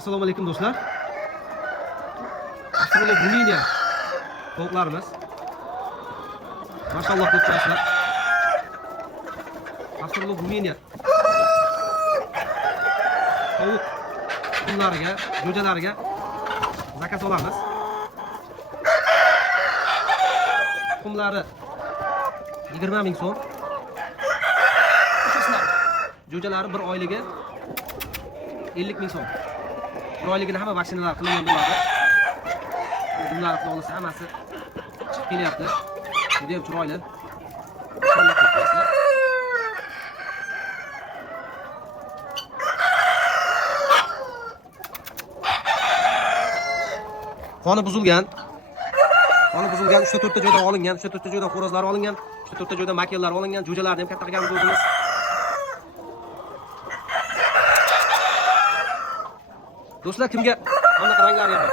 Assalomu alaykum do'stlar. Aslida Ruminiya tovuqlarimiz. Mashalloh deb turasizlar. Aslida Ruminiya tovuq tuxumlariga, jo'jalariga zakaz olamiz. Tuxumlari 20 ming so'm. Jo'jalari bir oyligi 50 ming so'm. Bir oyligini hamma vaksinalar qilingan bo'ladi. Bunlar xulosa hammasi chiqib kelyapti. Juda ham chiroyli. Qoni buzilgan. Qoni buzilgan 3-4 ta joydan olingan, 3-4 ta joydan xo'rozlar olingan, 3-4 ta joydan makellar olingan, jo'jalarni ham katta qilganmiz o'zimiz. Do'stlar, kimga mana ranglari bor?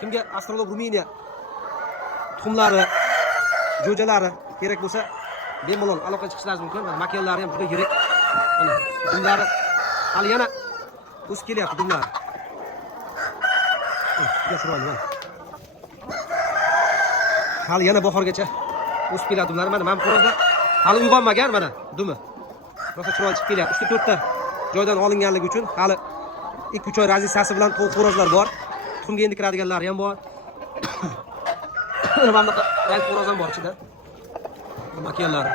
Kimga Astrolog Ruminiya tuxumlari, jo'jalari kerak bo'lsa, bemalol aloqa chiqishlaringiz mumkin. Makellari ham juda yirik. Mana dumlari hali yana o'sib kelyapti dumlari. Juda chiroyli. Hali yana bahorgacha o'sib keladi dumlari. Mana xo'rozlar hali uyg'onmagan mana dumi. Rosa chiroyli chiqib kelyapti. 3-4 ta joydan olinganligi uchun hali 2-3 oy razisasi bilan xo'rozlar bor. Tuxumga endi kiradiganlari ham bor. Mana bunaqa rang xo'roz ham bor ichida. Makellari.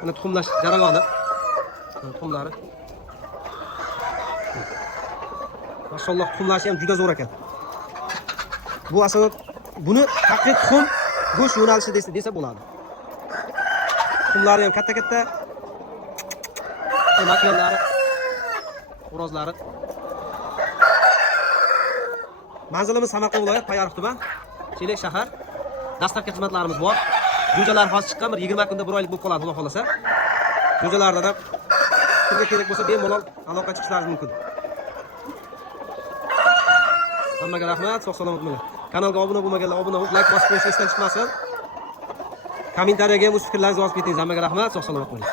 Mana tuxumlash jarayoni. Tuxumlari. Maşalloh, tuxumlashi ham juda zo'r ekan. Bu aslida buni haqiqiy tuxum go'sht yo'nalishi desa bo'ladi. Tuxumlari ham katta-katta. Makellari, xo'rozlari. Manzilimiz Samarqand viloyat Payariq tuman, Chelak shahar. Dastlabki xizmatlarimiz bor. Jo'jalar hozir chiqqan, bir 20 kunda bir oylik bo'lib qoladi, xudo xolasa. Jo'jalardan ham kimga kerak bo'lsa bemalol aloqa chiqishlaringiz mumkin. Hammaga rahmat, sog' salomat bo'ling. Kanalga obuna bo'lmaganlar obuna bo'lib, like bosib qo'yishni esdan chiqmasin. Kommentariyaga ham o'z fikrlaringizni yozib keting. Hammaga rahmat, sog' salomat bo'ling.